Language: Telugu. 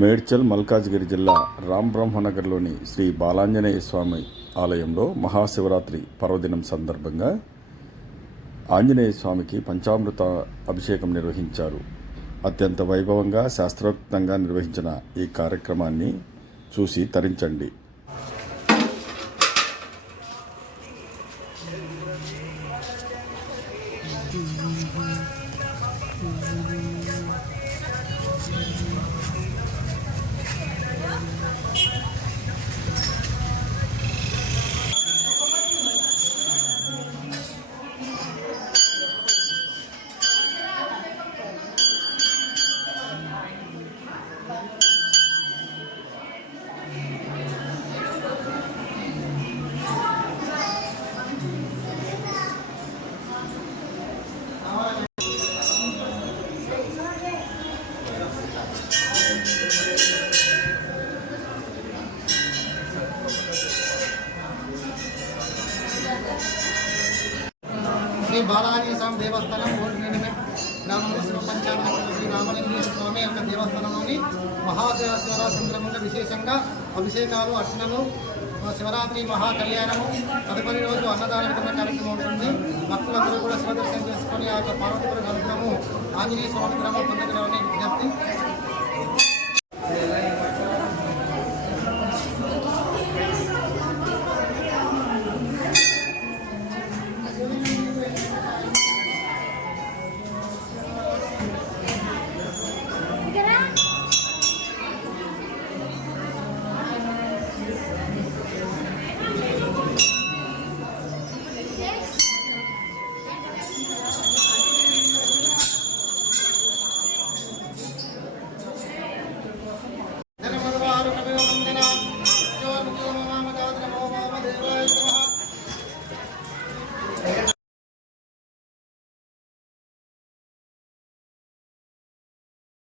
మేడ్చల్ మల్కాజ్గిరి జిల్లా రాంబ్రహ్మనగర్లోని శ్రీ బాలాంజనేయ స్వామి ఆలయంలో మహాశివరాత్రి పర్వదినం సందర్భంగా ఆంజనేయ స్వామికి పంచామృత అభిషేకం నిర్వహించారు. అత్యంత వైభవంగా శాస్త్రోక్తంగా నిర్వహించిన ఈ కార్యక్రమాన్ని చూసి తరించండి. శ్రీ బాలాజీ స్వామి దేవస్థానం గ్రామంలో శివ పంచామృత శ్రీ రామలింగేశ్వర స్వామి యొక్క దేవస్థానంలోని మహాశివరాత్రి సందర్భంగా విశేషంగా అభిషేకాలు, అర్చనలు, శివరాత్రి మహాకళ్యాణము, తదుపరి రోజు అన్నదాన వితరణ కార్యక్రమం ఉంటుంది. భక్తులందరూ కూడా శివ దర్శనం చేసుకొని ఆ యొక్క పార్వతీపురం అనుగ్రహము ఆంజనేయ స్వామి గ్రామం పొందగలరని విజ్ఞప్తి